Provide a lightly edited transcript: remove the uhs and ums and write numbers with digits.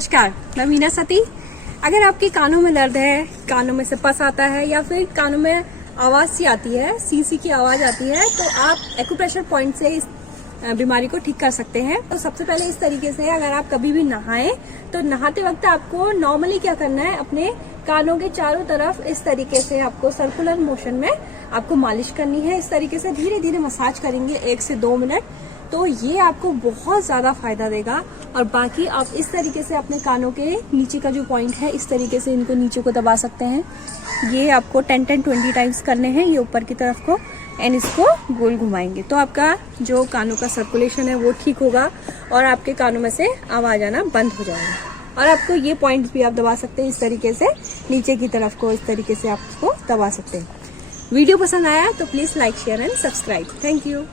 नमस्कार, मैं मीना सती। अगर आपके कानों में दर्द है, कानों में से पस आता है या फिर कानों में आवाज़ सी आती है, सी की आवाज़ आती है, तो आप एक्यूप्रेशर पॉइंट से इस बीमारी को ठीक कर सकते हैं। तो सबसे पहले इस तरीके से अगर आप कभी भी नहाएं तो नहाते वक्त आपको नॉर्मली क्या करना है, अपने कानों के चारों तरफ इस तरीके से आपको सर्कुलर मोशन में आपको मालिश करनी है। इस तरीके से धीरे धीरे मसाज करेंगे 1 से 2 मिनट, तो ये आपको बहुत ज़्यादा फायदा देगा। और बाकी आप इस तरीके से अपने कानों के नीचे का जो पॉइंट है, इस तरीके से इनको नीचे को दबा सकते हैं। ये आपको 10-20 टाइम्स करने हैं, ये ऊपर की तरफ को, एंड इसको गोल घुमाएंगे तो आपका जो कानों का सर्कुलेशन है वो ठीक होगा और आपके कानों में से आवाज़ आना बंद हो जाएगा। और आपको ये पॉइंट्स भी आप दबा सकते हैं इस तरीके से, नीचे की तरफ को इस तरीके से आप इसको दबा सकते हैं। वीडियो पसंद आया तो please like, share and subscribe. Thank you.